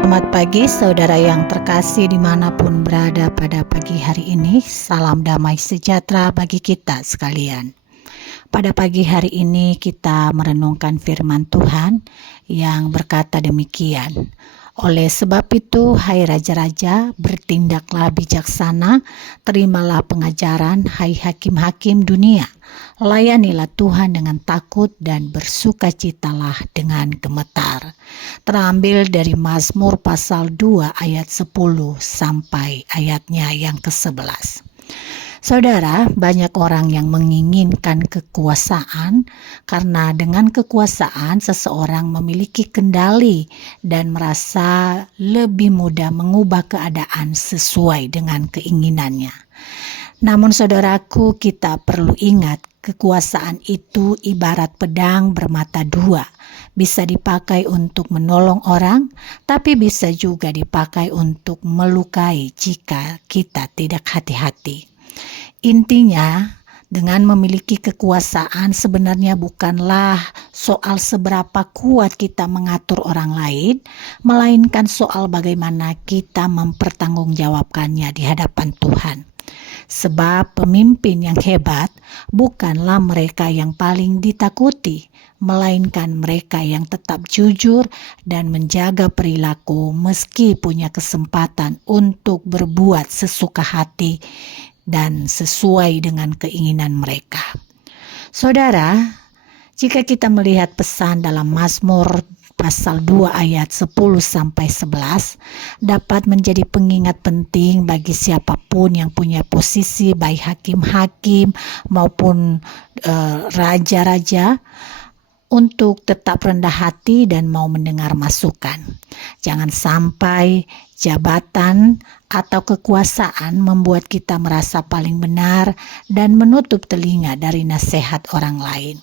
Selamat pagi saudara yang terkasih dimanapun berada pada pagi hari ini. Salam damai sejahtera bagi kita sekalian. Pada pagi hari ini kita merenungkan firman Tuhan yang berkata demikian. Oleh sebab itu, hai raja-raja, bertindaklah bijaksana, terimalah pengajaran, hai hakim-hakim dunia. Layanilah Tuhan dengan takut dan bersukacitalah dengan gemetar. Terambil dari Mazmur pasal 2 ayat 10 sampai ayatnya yang ke-11. Saudara, banyak orang yang menginginkan kekuasaan karena dengan kekuasaan seseorang memiliki kendali dan merasa lebih mudah mengubah keadaan sesuai dengan keinginannya. Namun saudaraku, kita perlu ingat kekuasaan itu ibarat pedang bermata dua. Bisa dipakai untuk menolong orang, tapi bisa juga dipakai untuk melukai jika kita tidak hati-hati. Intinya, dengan memiliki kekuasaan sebenarnya bukanlah soal seberapa kuat kita mengatur orang lain, melainkan soal bagaimana kita mempertanggungjawabkannya di hadapan Tuhan. Sebab pemimpin yang hebat bukanlah mereka yang paling ditakuti, melainkan mereka yang tetap jujur dan menjaga perilaku meski punya kesempatan untuk berbuat sesuka hati dan sesuai dengan keinginan mereka. Saudara, jika kita melihat pesan dalam Mazmur pasal 2 ayat 10 sampai 11 dapat menjadi pengingat penting bagi siapapun yang punya posisi baik hakim-hakim maupun raja-raja untuk tetap rendah hati dan mau mendengar masukan. Jangan sampai jabatan atau kekuasaan membuat kita merasa paling benar dan menutup telinga dari nasihat orang lain.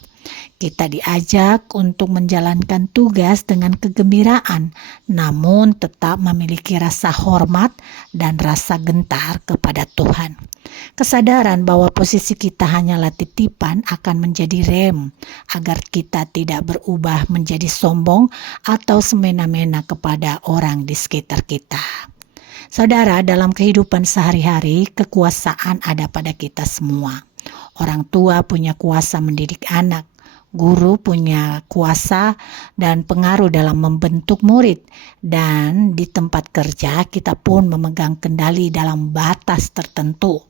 Kita diajak untuk menjalankan tugas dengan kegembiraan, namun tetap memiliki rasa hormat dan rasa gentar kepada Tuhan. Kesadaran bahwa posisi kita hanyalah titipan akan menjadi rem agar kita tidak berubah menjadi sombong atau semena-mena kepada orang di sekitar kita. Saudara, dalam kehidupan sehari-hari, kekuasaan ada pada kita semua. Orang tua punya kuasa mendidik anak, guru punya kuasa dan pengaruh dalam membentuk murid, dan di tempat kerja kita pun memegang kendali dalam batas tertentu.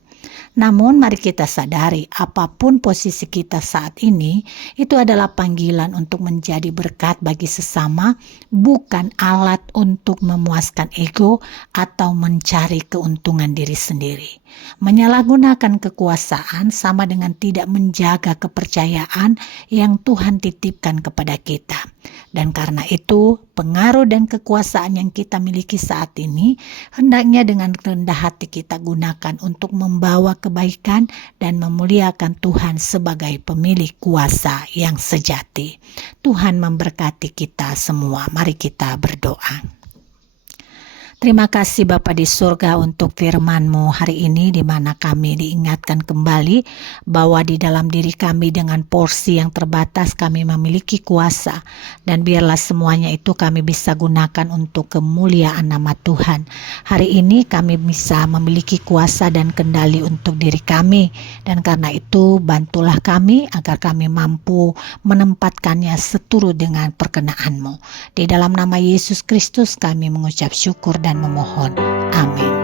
Namun mari kita sadari apapun posisi kita saat ini, itu adalah panggilan untuk menjadi berkat bagi sesama, bukan alat untuk memuaskan ego atau mencari keuntungan diri sendiri. Menyalahgunakan kekuasaan sama dengan tidak menjaga kepercayaan yang Tuhan titipkan kepada kita. Dan karena itu, pengaruh dan kekuasaan yang kita miliki saat ini, hendaknya dengan rendah hati kita gunakan untuk membawa kebaikan dan memuliakan Tuhan sebagai pemilik kuasa yang sejati. Tuhan memberkati kita semua. Mari kita berdoa. Terima kasih Bapa di surga untuk firman-Mu hari ini, di mana kami diingatkan kembali bahwa di dalam diri kami dengan porsi yang terbatas kami memiliki kuasa, dan biarlah semuanya itu kami bisa gunakan untuk kemuliaan nama Tuhan. Hari ini kami bisa memiliki kuasa dan kendali untuk diri kami, dan karena itu bantulah kami agar kami mampu menempatkannya seturut dengan perkenan-Mu. Di dalam nama Yesus Kristus kami mengucap syukur dan memohon. Amin.